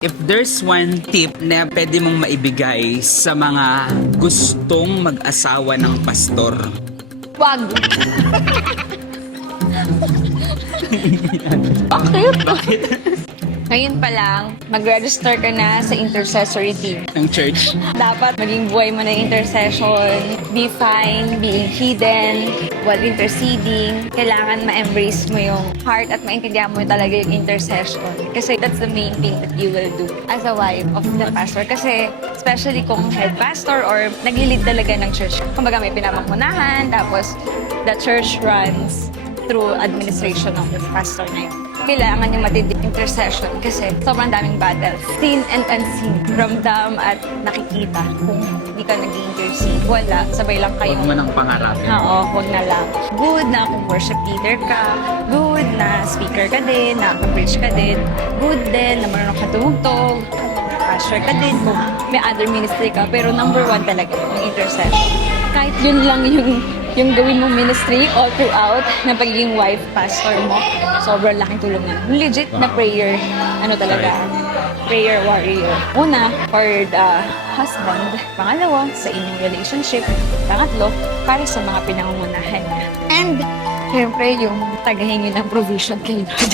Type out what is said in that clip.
If there's one tip na pwede mong maibigay sa mga gustong mag-asawa ng pastor. Wag! Bakit? Ngayon pa lang, mag-register ka na sa intercessory team. Ng church. Dapat maging buhay mo na yung intercession. Be fine, being hidden, while interceding. Kailangan ma-embrace mo yung heart at maintindihan mo talaga yung intercession. Kasi that's the main thing that you will do as a wife of the pastor. Kasi especially kung head pastor or nag-lead talaga ng church. Kumbaga may pinamanghunahan, tapos the church runs through administration ng pastor na yun. Kailangan yung matinding intercession kasi sobrang daming battles. Seen and unseen. Ramdam at nakikita. Kung hindi ka nag-intercede, wala. Sabay lang kayo. Huwag mo nang pangarapin. Oo, huwag na lang. Good na kung worship leader ka. Good na speaker ka din, na preach ka din. Good din na marunong ka tumugtog. Pastor ka din kung may other ministry ka. Pero number one talaga, yung intercession. Kahit yun lang yung gawin mong ministry all throughout na pagiging wife, pastor mo, sobrang laking tulong na. Legit na prayer, ano talaga, prayer warrior. Una, for the husband. Pangalawa, sa inyong relationship. Pangatlo, para sa mga pinangungunahan niya. And, syempre, yung tagahin niyo ng provision kay Lord.